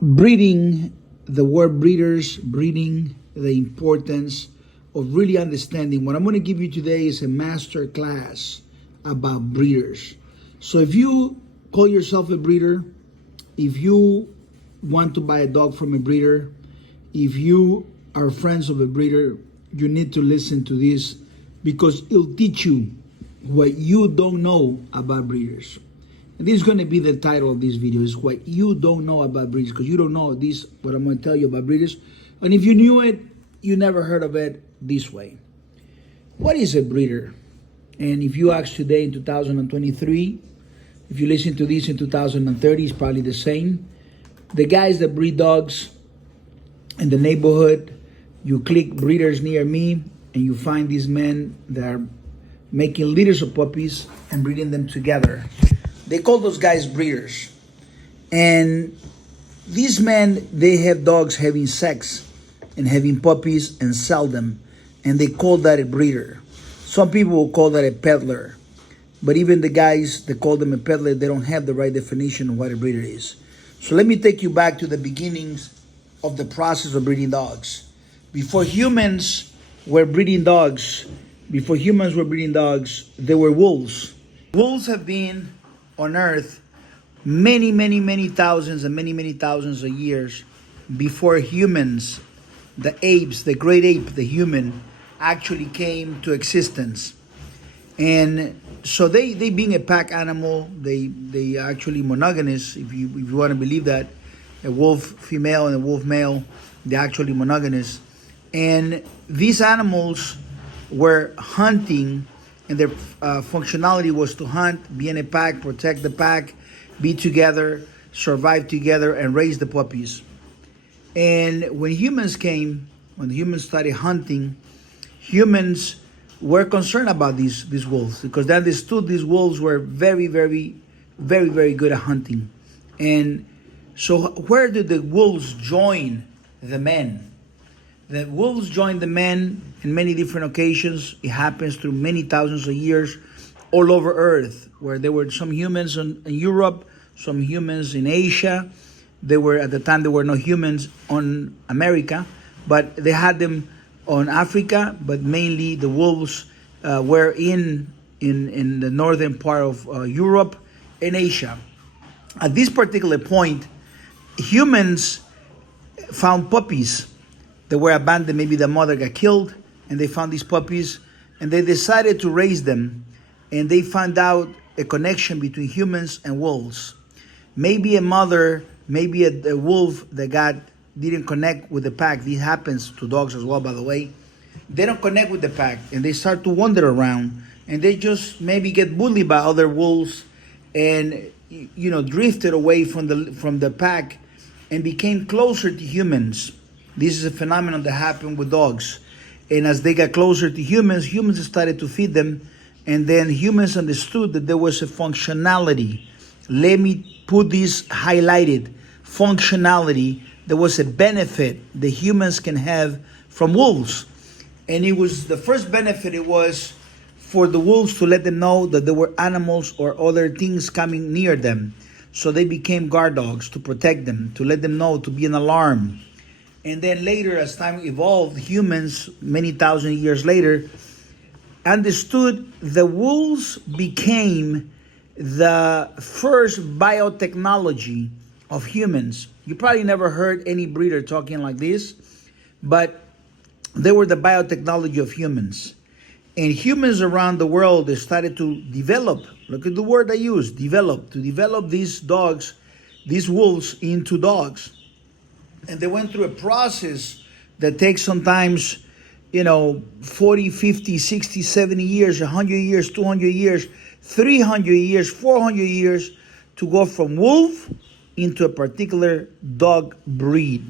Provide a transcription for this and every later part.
breeding, the word breeders, breeding, the importance of really understanding. What I'm going to give you today is a master class about breeders. So if you call yourself a breeder, if you want to buy a dog from a breeder, if you are friends of a breeder, you need to listen to this because it'll teach you what you don't know about breeders. And this is going to be the title of this video, is what you don't know about breeders, because you don't know this, what I'm going to tell you about breeders. And if you knew it, you never heard of it this way. What is a breeder? And if you ask today in 2023, if you listen to this in 2030, it's probably the same. The guys that breed dogs in the neighborhood, you click breeders near me, and you find these men that are making litters of puppies and breeding them together. They call those guys breeders. And these men, they have dogs having sex and having puppies and sell them. And they call that a breeder. Some people will call that a peddler. But even the guys that call them a peddler, they don't have the right definition of what a breeder is. So let me take you back to the beginnings of the process of breeding dogs. Before humans were breeding dogs, there were wolves. Wolves have been on earth many thousands and many thousands of years before humans, the apes, the great ape, the human, actually came to existence. And so they being a pack animal, they actually monogamous, if you want to believe that, a wolf female and a wolf male, they're actually monogamous. And these animals were hunting, and their functionality was to hunt, be in a pack, protect the pack, be together, survive together, and raise the puppies. And when humans came, when the humans started hunting, humans were concerned about these wolves, because they understood these wolves were very good at hunting. And so where did the wolves join the men? The wolves joined the men in many different occasions. It happens through many thousands of years all over Earth, where there were some humans in Europe, some humans in Asia. At the time, there were no humans on America, but they had them on Africa, but mainly the wolves were in the northern part of Europe and Asia. At this particular point, humans found puppies that were abandoned. Maybe the mother got killed, and they found these puppies, and they decided to raise them, and they found out a connection between humans and wolves. Maybe a mother, maybe a wolf that didn't connect with the pack. This happens to dogs as well, by the way. They don't connect with the pack, and they start to wander around, and they just maybe get bullied by other wolves, and drifted away from the pack, and became closer to humans. This is a phenomenon that happened with dogs. And as they got closer to humans started to feed them. And then humans understood that there was a functionality. Let me put this highlighted. Functionality. There was a benefit that humans can have from wolves. And it was the first benefit, it was for the wolves to let them know that there were animals or other things coming near them. So they became guard dogs to protect them, to let them know, to be an alarm. And then later, as time evolved, humans, many thousand years later, understood the wolves became the first biotechnology of humans. You probably never heard any breeder talking like this, but they were the biotechnology of humans. And humans around the world, they started to develop, look at the word I use, develop, to develop these dogs, these wolves into dogs. And they went through a process that takes sometimes, 40, 50, 60, 70 years, 100 years, 200 years, 300 years, 400 years to go from wolf into a particular dog breed.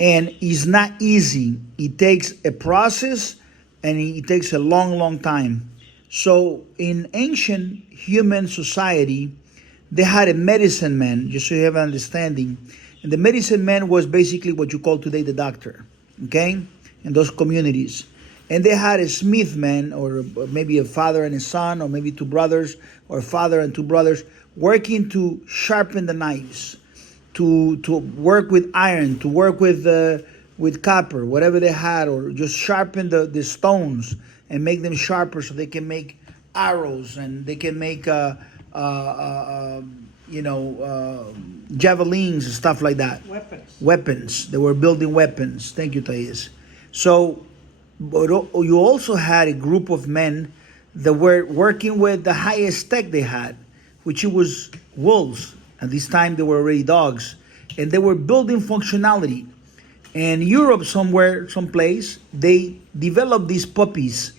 And it's not easy. It takes a process, and it takes a long time. So in ancient human society, they had a medicine man, just so you have an understanding. And the medicine man was basically what you call today the doctor, okay, in those communities. And they had a smith man, or maybe a father and a son, or maybe two brothers, or a father and two brothers, working to sharpen the knives, to work with iron, to work with copper, whatever they had, or just sharpen the stones and make them sharper so they can make arrows and they can make javelins and stuff like that. Weapons. They were building weapons. Thank you, Thais. So, but you also had a group of men that were working with the highest tech they had, which it was wolves. At this time, they were already dogs, and they were building functionality. In Europe, someplace, they developed these puppies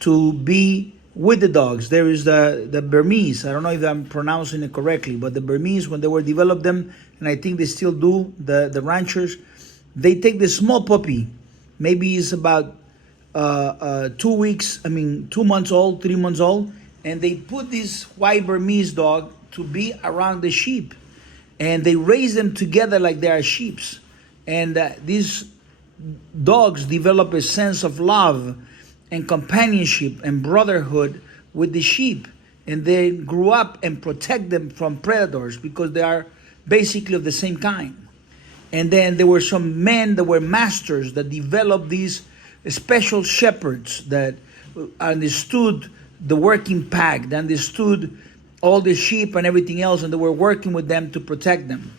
to be with the dogs. There is the Burmese. I don't know if I'm pronouncing it correctly, but the Burmese, when they were developed them, and I think they still do, the ranchers, they take the small puppy, maybe it's about 2 months old, 3 months old, and they put this white Burmese dog to be around the sheep, and they raise them together like they are sheep, and these dogs develop a sense of love and companionship and brotherhood with the sheep, and they grew up and protect them from predators because they are basically of the same kind. And then there were some men that were masters that developed these special shepherds that understood the working pack, that understood all the sheep and everything else, and they were working with them to protect them.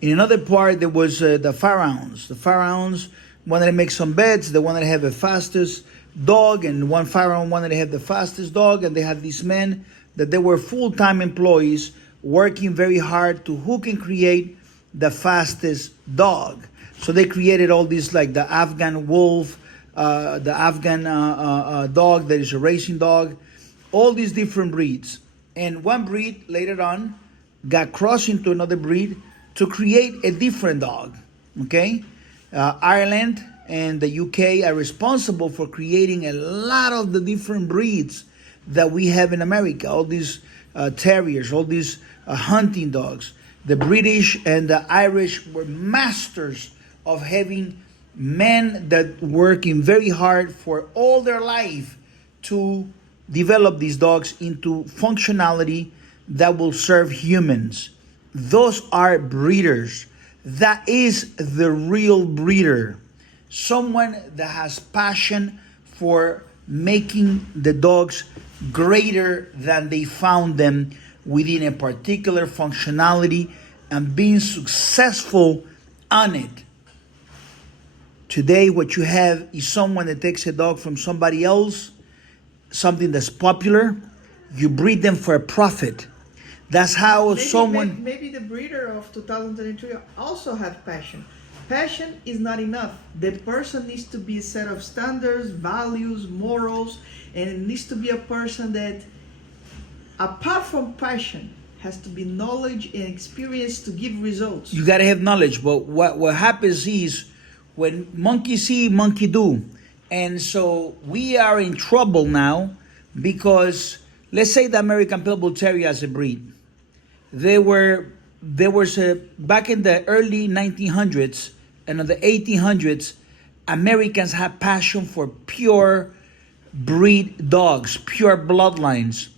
In another part, there was the pharaohs. The pharaohs wanted to make some bets. They wanted to have the fastest dog, and one pharaoh wanted to have the fastest dog, and they had these men that they were full-time employees working very hard to who can create the fastest dog. So they created all these, like the Afghan wolf, the Afghan dog that is a racing dog, all these different breeds. And one breed later on got crossed into another breed to create a different dog. Okay, Ireland and the UK are responsible for creating a lot of the different breeds that we have in America. All these terriers, all these hunting dogs. The British and the Irish were masters of having men that working very hard for all their life to develop these dogs into functionality that will serve humans. Those are breeders. That is the real breeder. Someone that has passion for making the dogs greater than they found them within a particular functionality and being successful on it. Today, what you have is someone that takes a dog from somebody else, something that's popular, you breed them for a profit. That's how Maybe the breeder of 2023 also have passion. Passion is not enough. The person needs to be a set of standards, values, morals, and it needs to be a person that, apart from passion, has to be knowledge and experience to give results. You got to have knowledge, but what happens is when monkey see, monkey do. And so we are in trouble now because let's say the American Pit Bull Terrier as a breed. There was back in the early 1900s and in the 1800s, Americans had passion for pure breed dogs, pure bloodlines.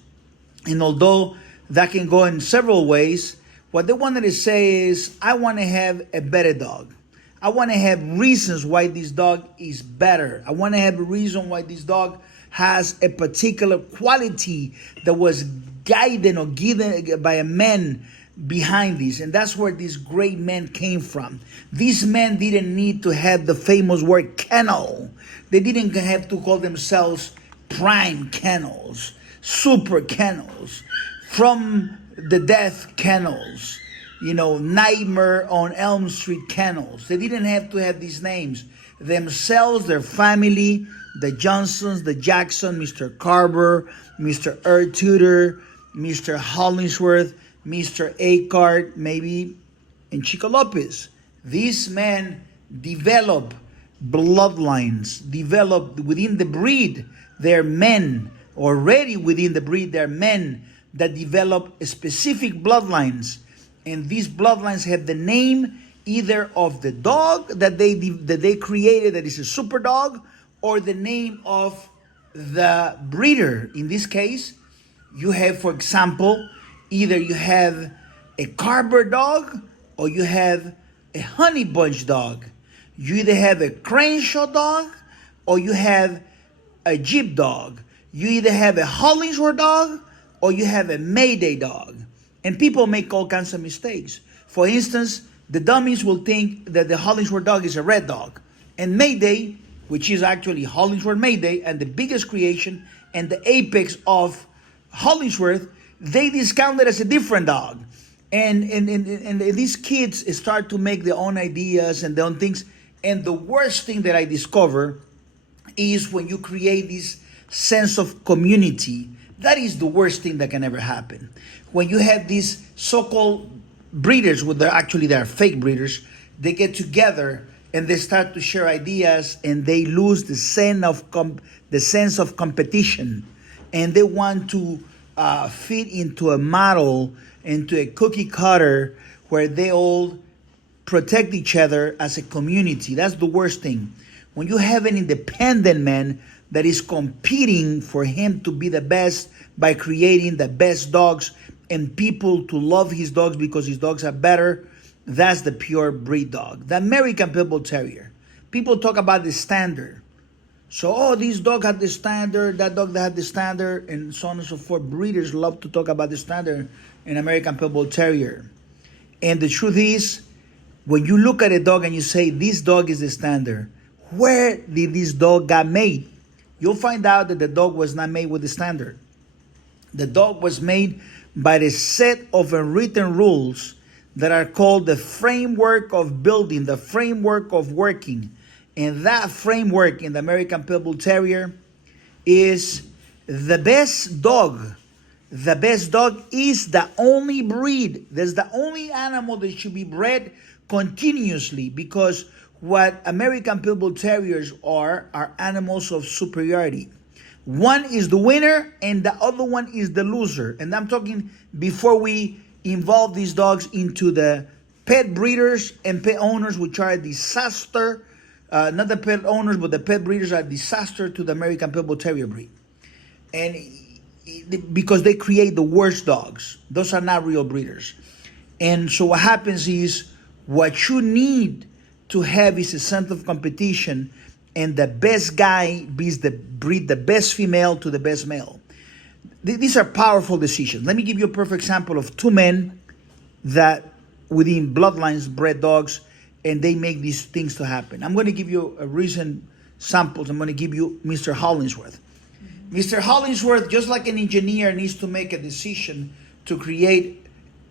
And although that can go in several ways, what they wanted to say is, I want to have a better dog. I want to have reasons why this dog is better. I want to have a reason why this dog has a particular quality that was guided or given by a man behind this. And that's where these great men came from. These men didn't need to have the famous word kennel. They didn't have to call themselves prime kennels, super kennels, from the death kennels, Nightmare on Elm Street kennels. They didn't have to have these names. Themselves, their family, the Johnsons, the Jackson, Mr. Carver, Mr. Earl Tudor, Mr. Hollingsworth, Mr. Akart, maybe, and Chico Lopez. These men develop bloodlines, develop within the breed. They're men, already within the breed, they're men that develop specific bloodlines. And these bloodlines have the name either of the dog that they created, that is a super dog, or the name of the breeder. In this case, you have, for example, either you have a Carver dog or you have a honey bunch dog. You either have a Crenshaw dog or you have a Jeep dog. You either have a Hollingsworth dog or you have a Mayday dog. And people make all kinds of mistakes. For instance, the dummies will think that the Hollingsworth dog is a red dog. And Mayday, which is actually Hollingsworth Mayday and the biggest creation and the apex of Hollingsworth, they discount it as a different dog. And these kids start to make their own ideas and their own things. And the worst thing that I discover is when you create this sense of community. That is the worst thing that can ever happen. When you have these so-called breeders, they are fake breeders, they get together and they start to share ideas and they lose the sense of competition. And they want to fit into a model, into a cookie cutter where they all protect each other as a community. That's the worst thing. When you have an independent man that is competing for him to be the best by creating the best dogs and people to love his dogs because his dogs are better, that's the pure breed dog. The American Pit Bull Terrier. People talk about the standard. So, this dog had the standard, that dog that had the standard, and so on and so forth. Breeders love to talk about the standard in American Pit Bull Terrier. And the truth is, when you look at a dog and you say, this dog is the standard, where did this dog got made? You'll find out that the dog was not made with the standard. The dog was made by the set of unwritten rules that are called the framework of building, the framework of working. And that framework in the American Pit Bull Terrier is the best dog. The best dog is the only breed. That's the only animal that should be bred continuously, because what American Pit Bull Terriers are animals of superiority. One is the winner and the other one is the loser. And I'm talking before we involve these dogs into the pet breeders and pet owners, which are a disaster. Not the pet owners, but the pet breeders are a disaster to the American Pit Bull Terrier breed. And because they create the worst dogs. Those are not real breeders. And so what happens is, what you need to have is a sense of competition, and the best guy breeds the best female to the best male. These are powerful decisions. Let me give you a perfect example of two men that within bloodlines bred dogs, and they make these things to happen. I'm going to give you a recent samples. I'm going to give you Mr. Hollingsworth. Mr. Hollingsworth, just like an engineer, needs to make a decision to create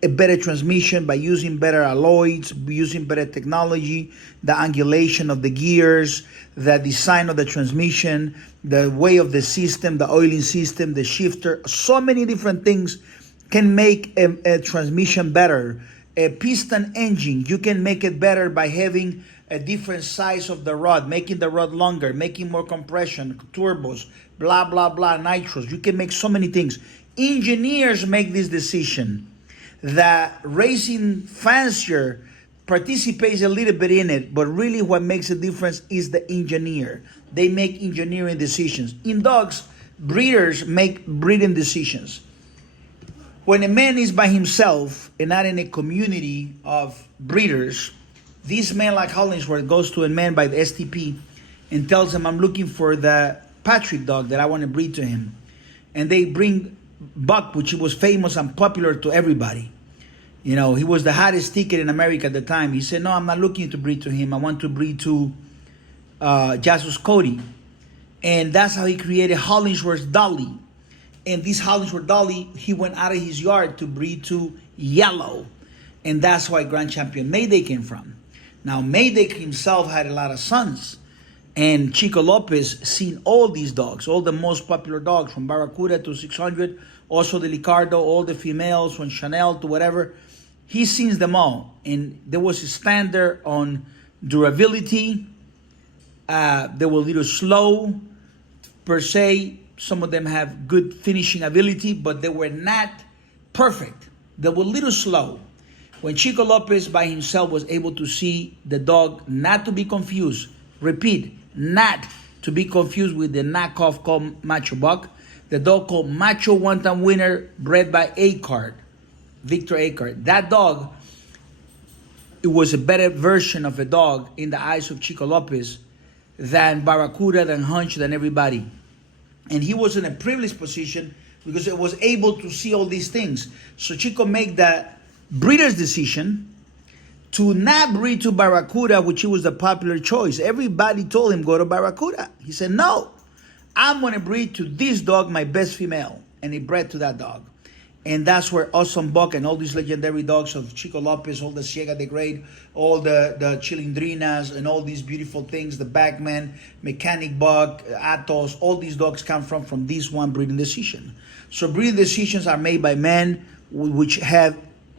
a better transmission by using better alloys, using better technology, the angulation of the gears, the design of the transmission, the way of the system, the oiling system, the shifter. So many different things can make a transmission better. A piston engine, you can make it better by having a different size of the rod, making the rod longer, making more compression, turbos, blah, blah, blah, nitros. You can make so many things. Engineers make this decision. The racing fancier participates a little bit in it, but really what makes a difference is the engineer. They make engineering decisions. In dogs, breeders make breeding decisions. When a man is by himself and not in a community of breeders, this man like Hollingsworth goes to a man by the STP and tells him, I'm looking for the Patrick dog that I want to breed to him. And they bring Buck, which was famous and popular to everybody. You know, he was the hottest ticket in America at the time. He said, no, I'm not looking to breed to him. I want to breed to Jesus Cody. And that's how he created Hollingsworth Dolly. And this Hollingsworth Dolly, he went out of his yard to breed to Yellow. And that's why Grand Champion Mayday came from. Now, Mayday himself had a lot of sons. And Chico Lopez seen all these dogs, all the most popular dogs, from Barracuda to 600, also the Licardo, all the females, from Chanel to whatever. He sees them all. And there was a standard on durability. They were a little slow, per se. Some of them have good finishing ability, but they were not perfect. They were a little slow. When Chico Lopez by himself was able to see the dog, not to be confused, repeat, not to be confused with the knockoff called Macho Buck, the dog called Macho one-time winner, bred by Acard, Victor Acard. That dog it was a better version of a dog in the eyes of Chico Lopez than Barracuda, than Hunch, than everybody. And he was in a privileged position because he was able to see all these things. So Chico made the breeder's decision to not breed to Barracuda, which was the popular choice. Everybody told him, go to Barracuda. He said, no, I'm going to breed to this dog, my best female. And he bred to that dog. And that's where Awesome Buck and all these legendary dogs of Chico Lopez, all the Ciega the Great, all the Chilindrinas, and all these beautiful things, the Bagman, Mechanic Buck, Athos, all these dogs come from this one breeding decision. So breeding decisions are made by men which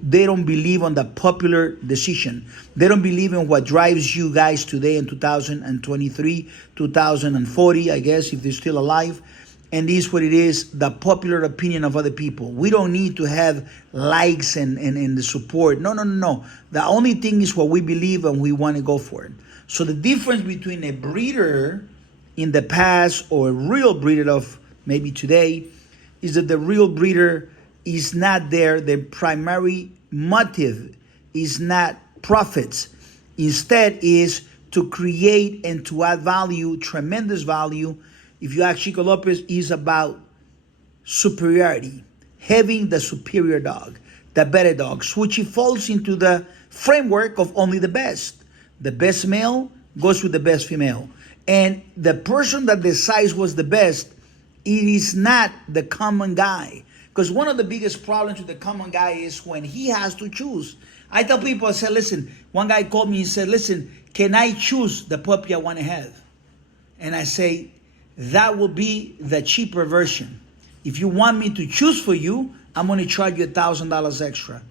they don't believe on the popular decision. They don't believe in what drives you guys today in 2023, 2040, I guess, if they're still alive. And this is what it is, the popular opinion of other people. We don't need to have likes and the support. No. The only thing is what we believe and we want to go for it. So the difference between a breeder in the past or a real breeder of maybe today is that the real breeder is not there. The primary motive is not profits. Instead is to create and to add value, tremendous value. If you ask Chico Lopez, is about superiority, having the superior dog, the better dogs, which falls into the framework of only the best. The best male goes with the best female. And the person that decides what's the best, it is not the common guy. Because one of the biggest problems with the common guy is when he has to choose. I tell people, I said, listen, one guy called me and said, listen, can I choose the puppy I want to have? And I say, that will be the cheaper version. If you want me to choose for you, I'm going to charge you $1,000 extra.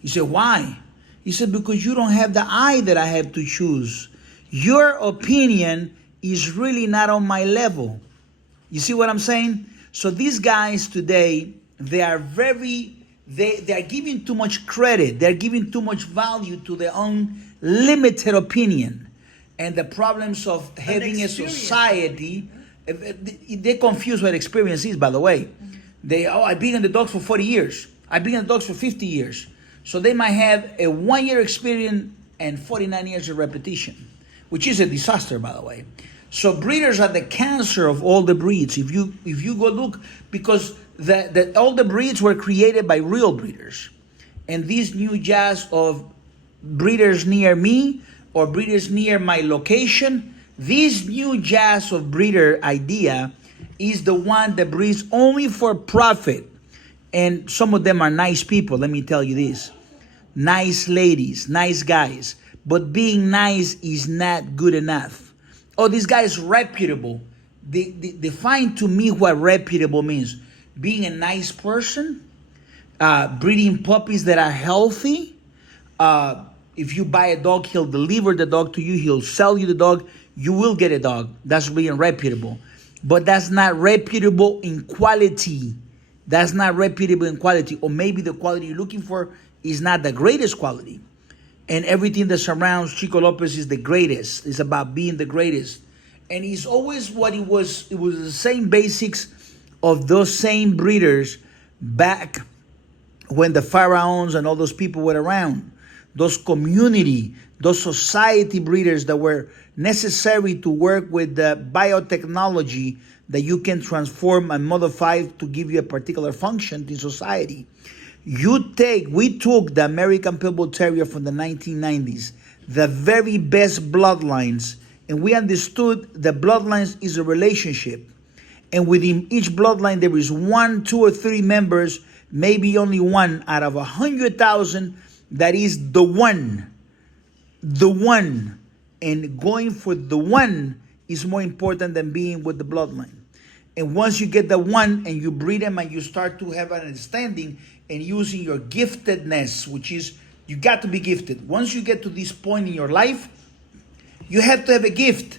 He said, why? He said, because you don't have the eye that I have to choose. Your opinion is really not on my level. You see what I'm saying? So these guys today, they are giving too much credit. They're giving too much value to their own limited opinion. And the problems of having a society, they confuse what experience is, by the way. I've been in the dogs for 40 years. I've been in the dogs for 50 years. So they might have a 1 year experience and 49 years of repetition, which is a disaster, by the way. So breeders are the cancer of all the breeds. If you go look, because all the breeds were created by real breeders. And this new jazz of breeders near me or breeders near my location, this new jazz of breeder idea is the one that breeds only for profit. And some of them are nice people, let me tell you this. Nice ladies, nice guys. But being nice is not good enough. Oh, this guy is reputable. Define to me what reputable means. Being a nice person, breeding puppies that are healthy. If you buy a dog, he'll deliver the dog to you. He'll sell you the dog. You will get a dog. That's being reputable. But that's not reputable in quality. That's not reputable in quality. Or maybe the quality you're looking for is not the greatest quality. And everything that surrounds Chico Lopez is the greatest. It's about being the greatest. And it's always what it was. It was the same basics of those same breeders back when the pharaohs and all those people were around. Those community, those society breeders that were necessary to work with the biotechnology that you can transform and modify to give you a particular function in society. We took the American Pit Bull Terrier from the 1990s, the very best bloodlines, and we understood the bloodlines is a relationship. And within each bloodline, there is 1, 2, or 3 members, maybe only one out of 100,000 that is the one. The one. And going for the one is more important than being with the bloodline. And once you get the one and you breed them and you start to have an understanding and using your giftedness, which is, you got to be gifted. Once you get to this point in your life, you have to have a gift.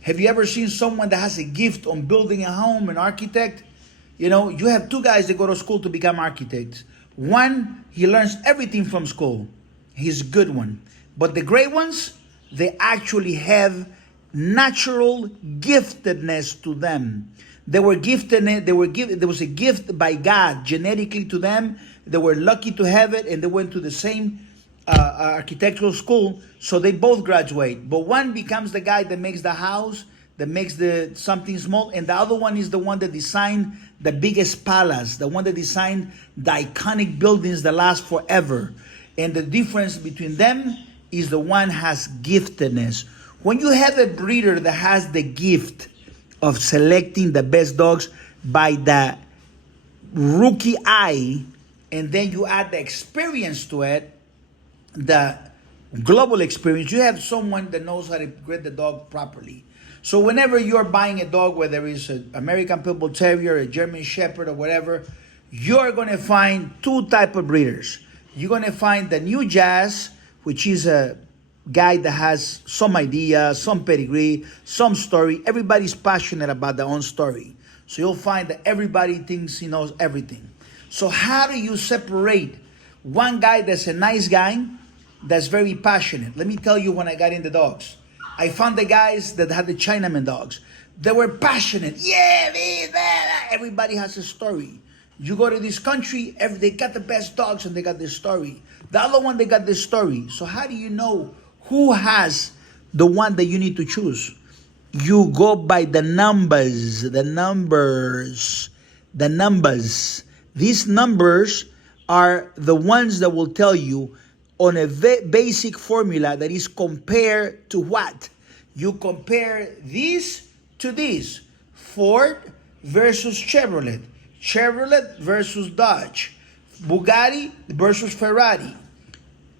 Have you ever seen someone that has a gift on building a home, an architect? You know, you have 2 guys that go to school to become architects. One, he learns everything from school. He's a good one. But the great ones, they actually have natural giftedness to them. They were gifted. There was a gift by God genetically to them. They were lucky to have it, and they went to the same architectural school, so they both graduate. But one becomes the guy that makes the house, that makes the something small, and the other one is the one that designed the biggest palace, the one that designed the iconic buildings that last forever. And the difference between them is the one has giftedness. When you have a breeder that has the gift of selecting the best dogs by the rookie eye, and then you add the experience to it, the global experience, you have someone that knows how to grade the dog properly. So whenever you're buying a dog, whether it's an American Pit Bull Terrier, a German Shepherd, or whatever, you're going to find two type of breeders. You're going to find the new Jazz, which is a guy that has some idea, some pedigree, some story. Everybody's passionate about their own story. So you'll find that everybody thinks he knows everything. So how do you separate one guy that's a nice guy, that's very passionate? Let me tell you, when I got into dogs, I found the guys that had the Chinaman dogs. They were passionate. Yeah, everybody has a story. You go to this country, they got the best dogs and they got this story. The other one, they got this story. So how do you know who has the one that you need to choose? You go by the numbers, the numbers. These numbers are the ones that will tell you on a basic formula that is compared to what? You compare this to this. Ford versus Chevrolet. Chevrolet versus Dodge. Bugatti versus Ferrari.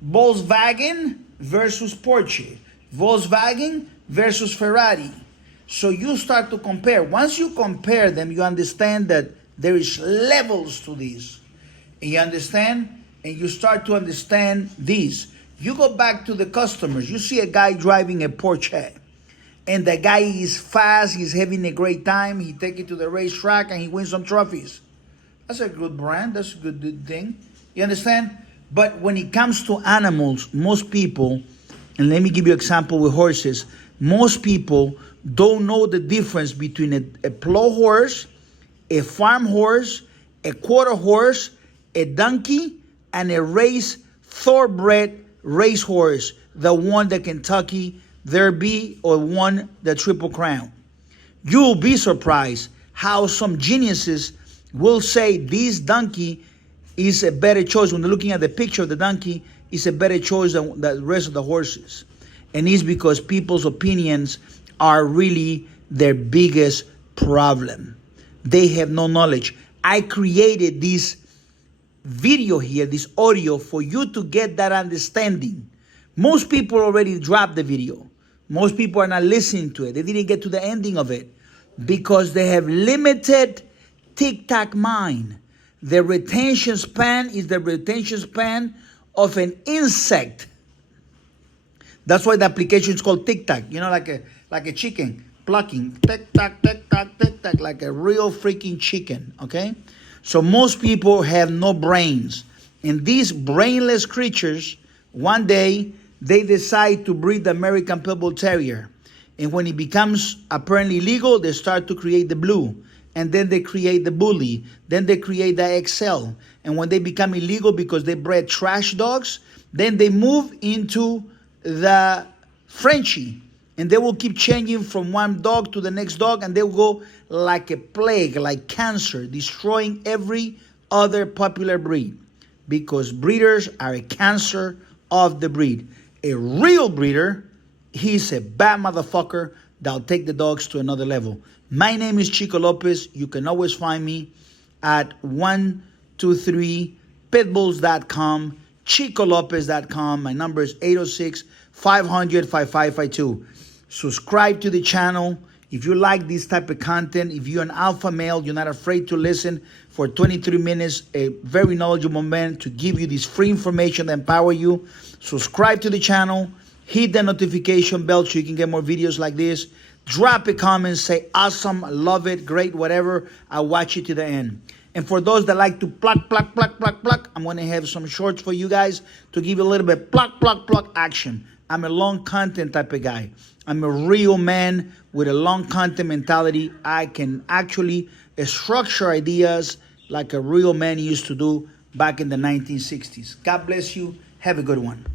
Volkswagen versus Porsche. Volkswagen versus Ferrari. So you start to compare. Once you compare them, you understand that there is levels to this. And you understand? And you start to understand this. You go back to the customers. You see a guy driving a Porsche. And the guy is fast. He's having a great time. He take it to the racetrack and he wins some trophies. That's a good brand. That's a good thing. You understand? But when it comes to animals, most people, and let me give you an example with horses, most people don't know the difference between a plow horse, a farm horse, a quarter horse, a donkey, and a thoroughbred racehorse, the won the Kentucky Derby or won the Triple Crown. You'll be surprised how some geniuses will say this donkey is a better choice. When they're looking at the picture of the donkey, is a better choice than the rest of the horses. And it's because people's opinions are really their biggest problem. They have no knowledge. I created this video here, this audio, for you to get that understanding. Most people already dropped the video. Most people are not listening to it. They didn't get to the ending of it because they have limited tic-tac mind. The retention span is the retention span of an insect. That's why the application is called tic-tac. You know, like a chicken plucking, tic-tac, tic-tac, tic-tac, like a real freaking chicken, okay? So most people have no brains. And these brainless creatures, one day, they decide to breed the American Pit Bull Terrier. And when it becomes apparently legal, they start to create the Blue. And then they create the Bully. Then they create the XL. And when they become illegal because they bred trash dogs, then they move into the Frenchie. And they will keep changing from one dog to the next dog, and they will go like a plague, like cancer, destroying every other popular breed. Because breeders are a cancer of the breed. A real breeder, he's a bad motherfucker that'll take the dogs to another level. My name is Chico Lopez. You can always find me at 123pitbulls.com, chicolopez.com. My number is 806-500-5552. Subscribe to the channel. If you like this type of content, if you're an alpha male, you're not afraid to listen for 23 minutes, a very knowledgeable man to give you this free information that empower you. Subscribe to the channel. Hit the notification bell so you can get more videos like this. Drop a comment, say awesome, love it, great, whatever. I'll watch it to the end. And for those that like to pluck, I'm going to have some shorts for you guys to give you a little bit pluck action. I'm a long content type of guy. I'm a real man with a long content mentality. I can actually structure ideas like a real man used to do back in the 1960s. God bless you. Have a good one.